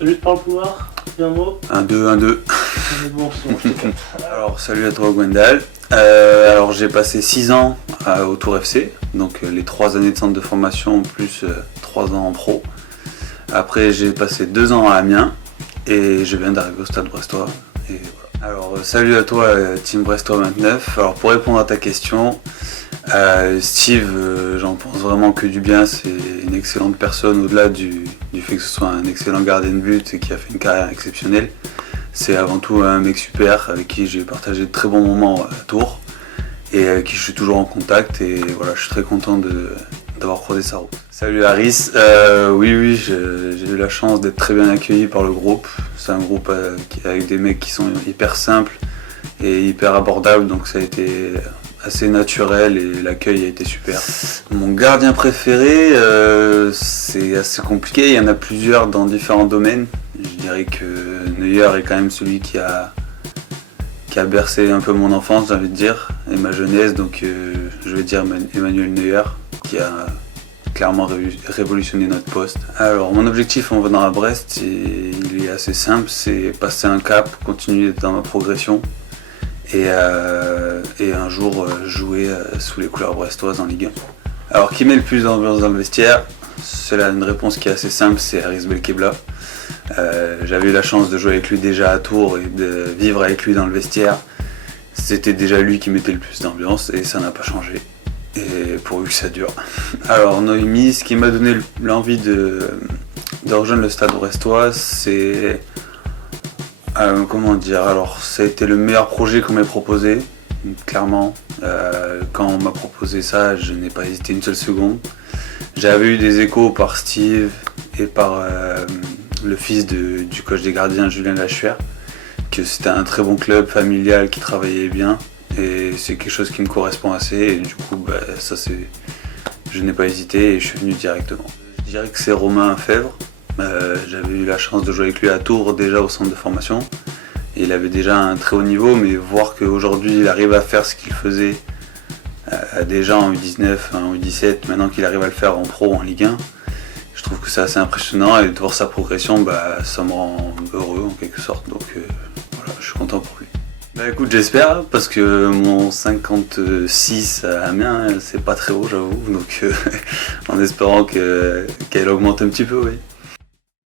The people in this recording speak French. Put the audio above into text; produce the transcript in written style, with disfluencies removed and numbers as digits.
Juste par le pouvoir, dis un mot. 1-2, 1-2. On est bon, c'est bon, je te capte. Alors salut à toi Gwendal. Alors j'ai passé 6 ans au Tour FC, donc les 3 années de centre de formation plus 3 ans en pro. Après j'ai passé 2 ans à Amiens et je viens d'arriver au Stade Brestois. Et voilà. Alors salut à toi Team Brestois 29. Alors pour répondre à ta question, Steve, j'en pense vraiment que du bien, c'est une excellente personne au-delà du fait que ce soit un excellent gardien de but et qui a fait une carrière exceptionnelle. C'est avant tout un mec super avec qui j'ai partagé de très bons moments à Tours et avec qui je suis toujours en contact et voilà, je suis très content d'avoir croisé sa route. Salut Harris, oui, j'ai eu la chance d'être très bien accueilli par le groupe. C'est un groupe avec des mecs qui sont hyper simples et hyper abordables, donc ça a été assez naturel et l'accueil a été super. Mon gardien préféré, c'est assez compliqué, il y en a plusieurs dans différents domaines. Je dirais que Neuer est quand même celui qui a bercé un peu mon enfance, j'ai envie de dire, et ma jeunesse, donc je vais dire Emmanuel Neuer, qui a clairement révolutionné notre poste. Alors mon objectif en venant à Brest, il est assez simple, c'est passer un cap, continuer dans ma progression, et un jour jouer sous les couleurs brestoises en Ligue 1. Alors qui met le plus d'ambiance dans le vestiaire? C'est là une réponse qui est assez simple, c'est Haris Belkebla. J'avais eu la chance de jouer avec lui déjà à Tours et de vivre avec lui dans le vestiaire. C'était déjà lui qui mettait le plus d'ambiance et ça n'a pas changé. Et pourvu que ça dure. Alors Noémie, ce qui m'a donné l'envie de rejoindre le Stade Brestois, c'est... comment dire, alors ça a été le meilleur projet qu'on m'ait proposé, clairement. Quand on m'a proposé ça, je n'ai pas hésité une seule seconde. J'avais eu des échos par Steve et par le fils du coach des gardiens, Julien Lachuer, que c'était un très bon club familial qui travaillait bien et c'est quelque chose qui me correspond assez et du coup je n'ai pas hésité et je suis venu directement. Je dirais que c'est Romain Fèvre. J'avais eu la chance de jouer avec lui à Tours déjà au centre de formation et il avait déjà un très haut niveau, mais voir qu'aujourd'hui il arrive à faire ce qu'il faisait déjà en U19, en U17, maintenant qu'il arrive à le faire en pro, en Ligue 1, je trouve que c'est assez impressionnant et de voir sa progression, ça me rend heureux en quelque sorte, donc voilà, je suis content pour lui. Écoute, j'espère, parce que mon 56 à Amiens, c'est pas très haut j'avoue, donc en espérant qu'elle augmente un petit peu, oui.